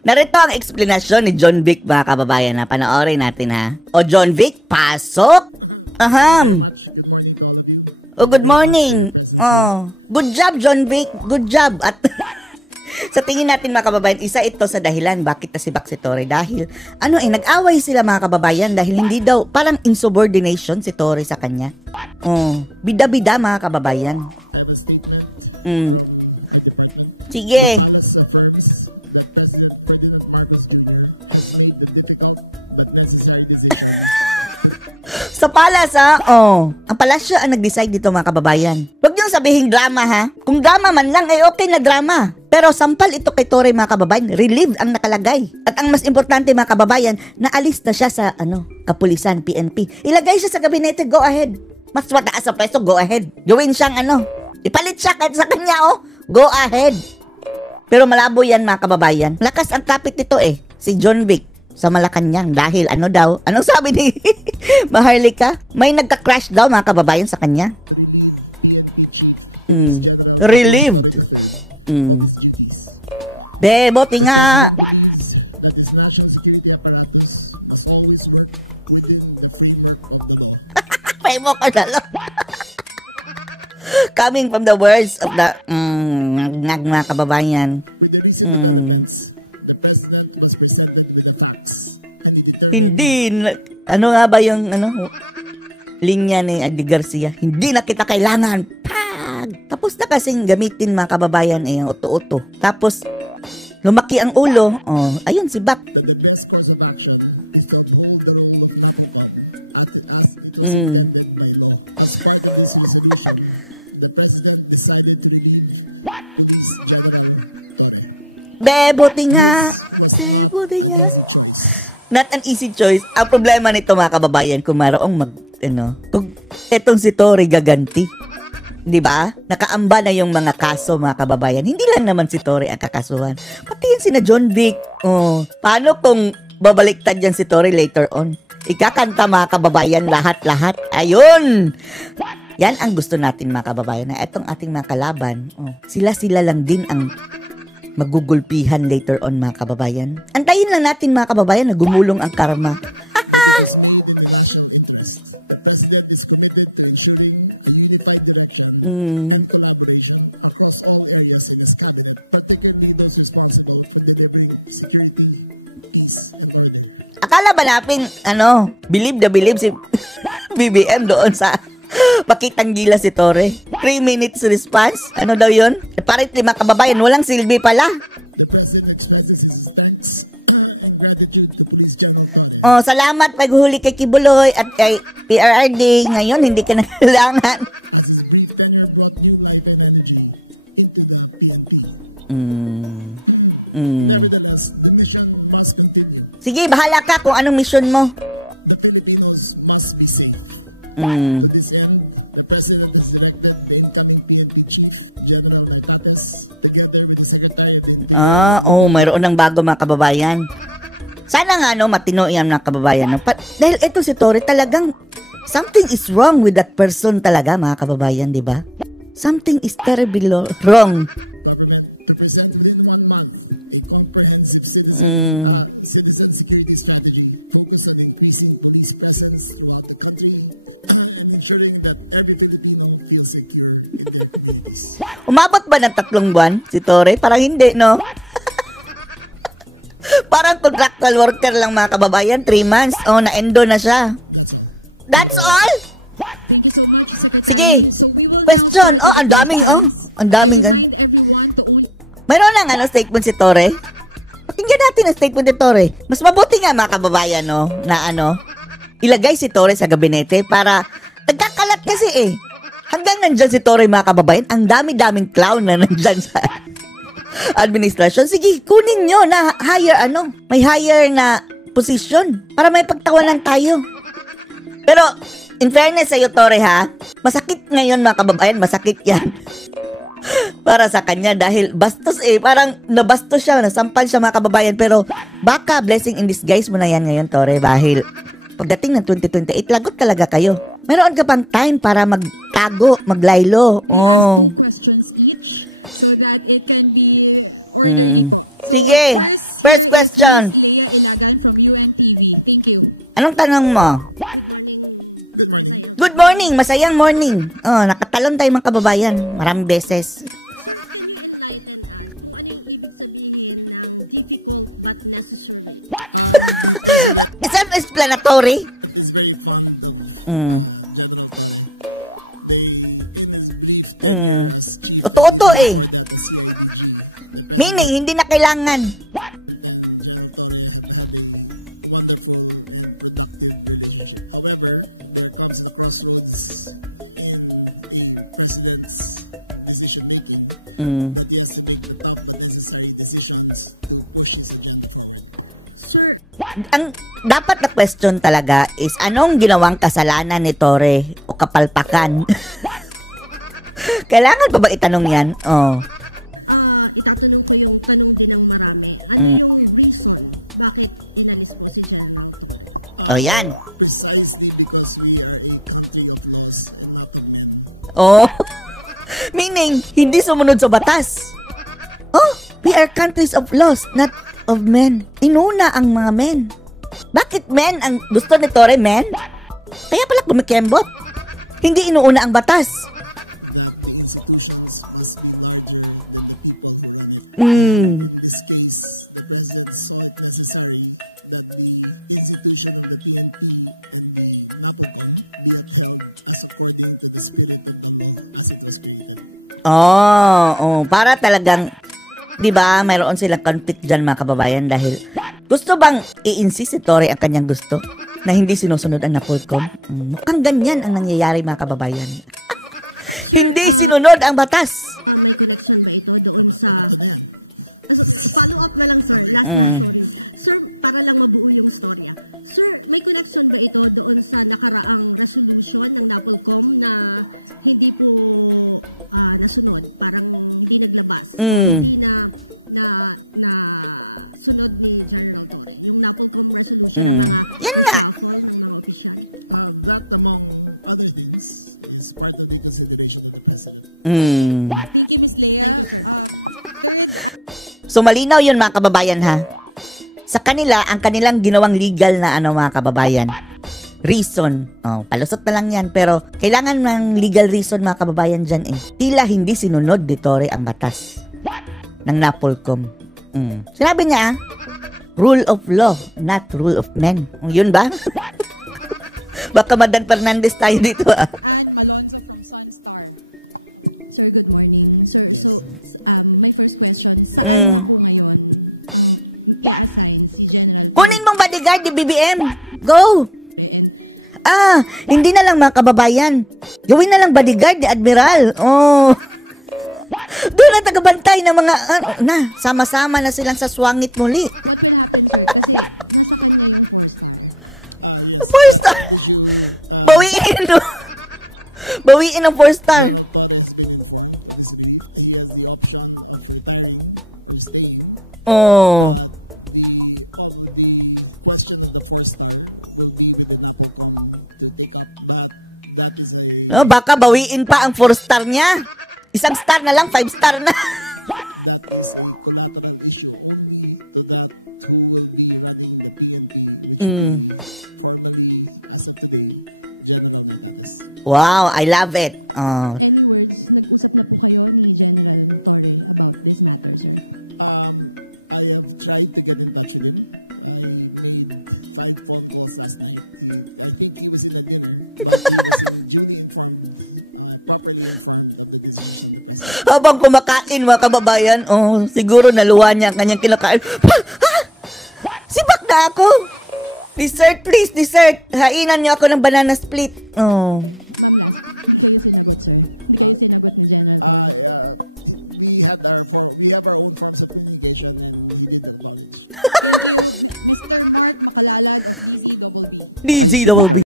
Narito ang eksplanasyon ni John Vic, mga kababayan, na panoorin natin, ha. O John Vic, pasok! Aham! O good morning! Oh, good job, John Vic! Good job! At sa tingin natin, mga kababayan, isa ito sa dahilan bakit nasibak si Torre. Dahil, nag-away sila, mga kababayan, dahil hindi daw, parang insubordination si Torre sa kanya. Oh, bida-bida, mga kababayan. Sige. Sa palas, ha? Oh. Ang palasyo ang nag-decide dito, mga kababayan. Huwag niyong sabihin drama, ha? Kung drama man lang, okay na drama. Pero sampal ito kay Torre, mga kababayan. Relieved ang nakalagay. At ang mas importante, mga kababayan, naalis na siya sa, kapulisan, PNP. Ilagay siya sa gabinete, go ahead. Mas mataas sa peso, go ahead. Gawin siyang, ipalit siya kahit sa kanya, go ahead. Pero malabo yan, mga kababayan. Lakas ang kapit nito, si John Vic. Sa Malacanang dahil anong sabi ni Maharlika? May nagka-crash daw, mga kababayan, sa kanya. Relieved. Buti nga. Pay mo ka na lang. Coming from the words of the mga kababayan. Hindi, nga ba yung, linya ni Adi Garcia? Hindi na kita kailangan. Pag! Tapos na kasing gamitin, mga kababayan, yung uto-uto. Tapos, lumaki ang ulo. Oh, ayun, si Bak. Buti nga. Not an easy choice. Ang problema nito, mga kababayan, kung mayroong etong si Torre gaganti. Diba? Nakaamba na yung mga kaso, mga kababayan. Hindi lang naman si Torre ang kakasuhan. Pati yan sina John Vic. Oh, paano kung babaliktad yan si Torre later on? Ikakanta, mga kababayan, lahat-lahat. Ayun! Yan ang gusto natin, mga kababayan, na etong ating mga kalaban, sila-sila lang din ang magugulpihan later on, mga kababayan. Antayin lang natin, mga kababayan, na gumulong ang karma. Akala ba natin, believe na believe si BBM doon sa pakitang gila si Torre. 3 minutes response. Ano daw yun? Apparently, mga kababayan, walang silbi pala. Oh, salamat paghuli kay Kibuloy at kay PRRD. Ngayon, hindi ka na kailangan. Sige, bahala ka kung anong mission mo. Mayroon ng bago, mga kababayan. Sana nga, matino yan, mga kababayan. Dahil ito si Torre, talagang something is wrong with that person talaga, mga kababayan, di ba? Something is terribly wrong. Umabot ba ng 3 buwan si Torre? Parang hindi, no? Parang contractual worker lang, mga kababayan. 3 months. Na-endo na siya. That's all? Sige. Question. Ang daming. Mayroon lang statement si Torre. Pakinggan natin ang statement ni Torre. Mas mabuti nga, mga kababayan, na ilagay si Torre sa gabinete para nagkakalat kasi hanggang nandyan si Torre, mga kababayan, ang dami-daming clown na nandyan sa administrasyon. Sige, kunin nyo na may higher na position para may pagtawanan tayo. Pero, in fairness sa'yo, Torre, ha? Masakit ngayon, mga kababayan, masakit yan. Para sa kanya dahil bastos parang nabastos siya, nasampal siya, mga kababayan. Pero, baka blessing in disguise mo na yan ngayon, Torre, dahil pagdating ng 2028, lagot talaga kayo. Meron ka pang time para magtago, maglaylo. Sige. First question. Anong tanong mo? Good morning, masayang morning. Oh, nakatalon tayo mga kababayan. Maraming beses. Self-explanatory. Oto-oto eh. Meaning, hindi na kailangan. Ang dapat na question talaga is anong ginawang kasalanan ni Torre o kapalpakan? Kailangan pa ba itanong yan? Oh. Itatanong ko yung tanong din ng marami. Ano yung reason bakit inalis mo si Jeremy? Oh, yan. Oh. Meaning, hindi sumunod sa batas. Oh, we are countries of laws, not of men. Inuna ang mga men. Bakit men ang gusto ni Torre, men? Kaya pala kumikembot. Hindi inuuna ang batas. Para talagang 'di ba, mayroon silang conflict diyan mga kababayan dahil gusto bang i-insist si Torre ang kanyang gusto na hindi sinusunod ang NAPOLCOM? Mukhang ganyan ang nangyayari mga kababayan. Hindi sinunod ang batas. Sir, para lang mabuo yung storya. Sir, may connection ba ito doon sa nakaraang resolution ng NAPOLCOM na hindi po nasunod, parang hindi naglabas? Na sunod ni General Torre, yung NAPOLCOM resolution. Yan nga. So malinaw yun mga kababayan ha. Sa kanila, ang kanilang ginawang legal na mga kababayan, reason. Palusot na lang yan. Pero kailangan ng legal reason mga kababayan dyan eh. Tila hindi sinunod ni Torre ang batas ng NAPOLCOM. Sinabi niya, rule of law, not rule of men. Yun ba? Baka Madan Fernandez tayo dito ah. Sir, good morning. Sir, my first question is, kunin mong bodyguard ni BBM. Go! Hindi na lang mga kababayan. Gawin na lang bodyguard ni Admiral. Oh. Doon ang tagabantay ng mga, sama-sama na silang sa swangit muli. 4-star. Bawiin, no? Bawiin ang 4-star. Oh. No, baka bawiin pa ang 4-star niya. Isang star na lang, 5-star na. Wow, I love it. Habang kumakain mga kababayan, siguro naluwa niya ang kanyang kinakain. Sibak na ako. Dessert please, dessert. Hainan niyo ako ng banana split. DZWB.